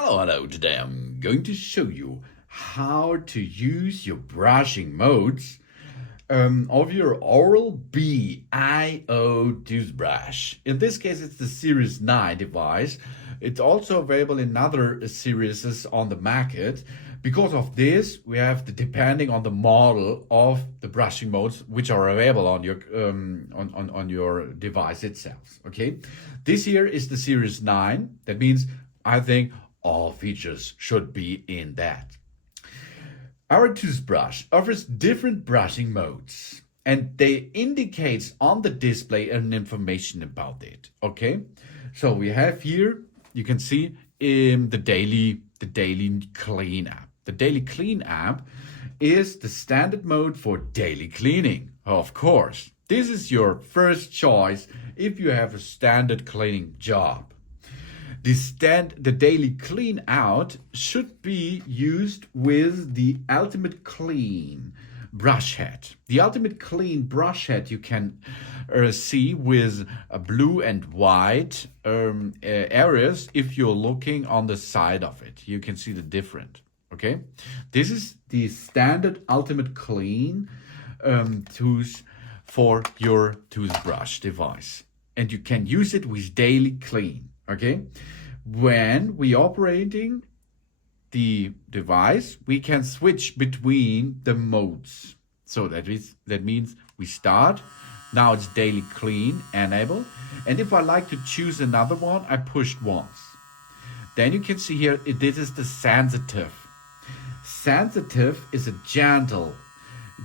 Hello, today I'm going to show you how to use your brushing modes of your Oral-B I/O toothbrush. In this case, it's the Series 9 device. It's also available in other series on the market. Because of this, we have depending on the model of the brushing modes which are available on your on your device itself. Okay, this here is the Series 9. That means I think all features should be in that. Our toothbrush offers different brushing modes and they indicate on the display an information about it. Okay, so we have here, you can see in the daily clean app. The daily clean app is the standard mode for daily cleaning. Of course, this is your first choice if you have a standard cleaning job. The daily clean out should be used with the Ultimate Clean brush head. The Ultimate Clean brush head you can see with blue and white areas. If you're looking on the side of it, you can see the different. Okay, this is the standard Ultimate Clean tooth for your toothbrush device, and you can use it with daily clean. Okay, when we operating the device, we can switch between the modes. So that means we start. Now it's daily clean, enable, and if I like to choose another one, I pushed once. Then you can see here, this is the sensitive. Sensitive is a gentle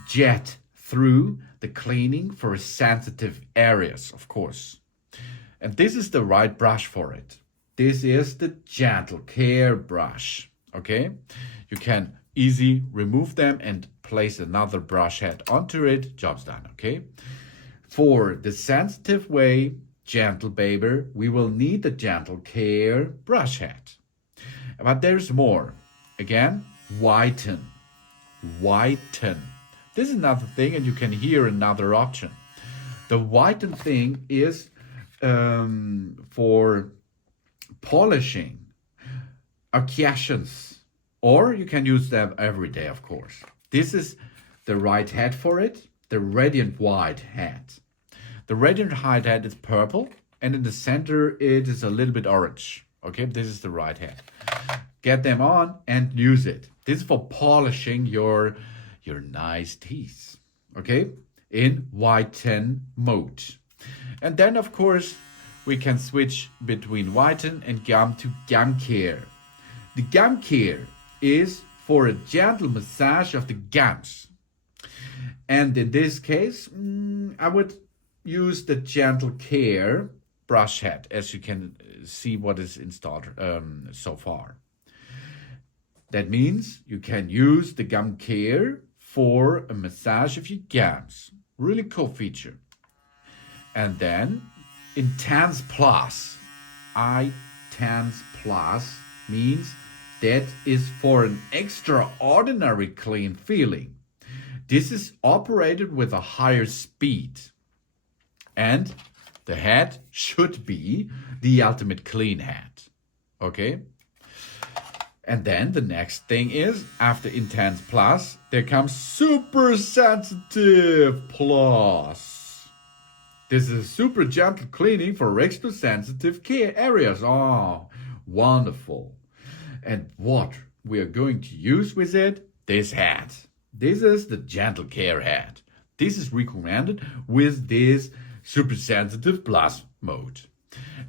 jet through the cleaning for sensitive areas, of course. And this is the right brush for it. This is the gentle care brush. Okay, you can easily remove them and place another brush head onto it. Job's done. Okay, for the sensitive way, gentle baby, we will need the gentle care brush head. But there's more. Again, whiten. This is another thing, and you can hear another option. The whiten thing is for polishing occasions, or you can use them every day, of course. This is the right head for it, the radiant white head. The radiant white head is purple, and in the center it is a little bit orange. Okay, this is the right head. Get them on and use it. This is for polishing your nice teeth. Okay, in whiten mode. And then, of course, we can switch between whiten and gum to gum care. The gum care is for a gentle massage of the gums. And in this case, I would use the gentle care brush head, as you can see what is installed so far. That means you can use the gum care for a massage of your gums. Really cool feature. And then Intense Plus. Intense Plus means that is for an extraordinary clean feeling. This is operated with a higher speed. And the head should be the Ultimate Clean head. Okay? And then the next thing is, after Intense Plus, there comes Super Sensitive Plus. This is super gentle cleaning for extra sensitive care areas. Oh, wonderful. And what we are going to use with it? This head. This is the gentle care head. This is recommended with this Super Sensitive Plus mode.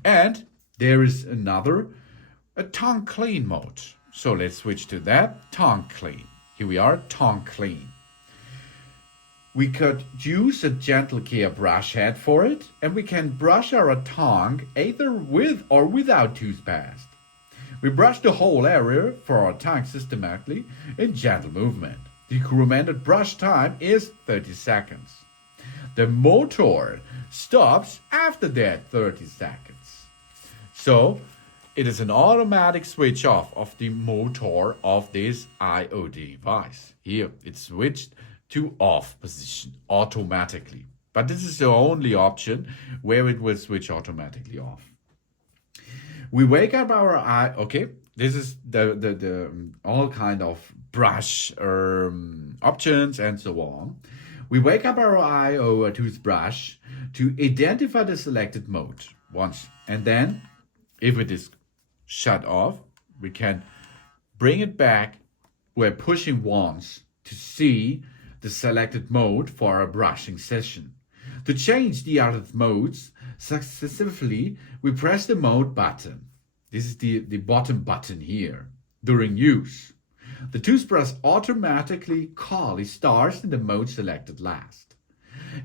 And there is another, a tongue clean mode. So let's switch to that, tongue clean. Here we are, tongue clean. We could use a gentle care brush head for it, and we can brush our tongue either with or without toothpaste. We brush the whole area for our tongue systematically in gentle movement. The recommended brush time is 30 seconds. The motor stops after that 30 seconds. So it is an automatic switch off of the motor of this I/O device. Here it's switched to off position automatically. But this is the only option where it will switch automatically off. We wake up our eye. Okay, this is the all kind of brush options and so on. We wake up our eye or toothbrush to identify the selected mode once, and then if it is shut off, we can bring it back. We're pushing once to see the selected mode for a brushing session. To change the other modes successively, we press the mode button. This is the bottom button here during use. The toothbrush automatically calls starts in the mode selected last.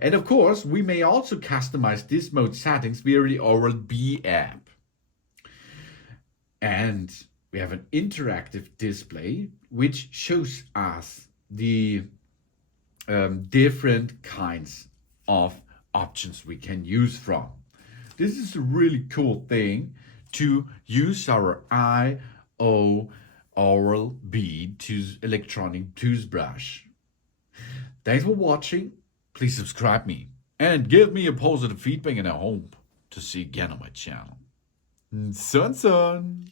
And of course, we may also customize this mode settings via the Oral-B app. And we have an interactive display which shows us the different kinds of options we can use from. This is a really cool thing to use our Oral-B electronic toothbrush. Thanks for watching. Please subscribe me and give me a positive feedback, and I hope to see you again on my channel. Sun.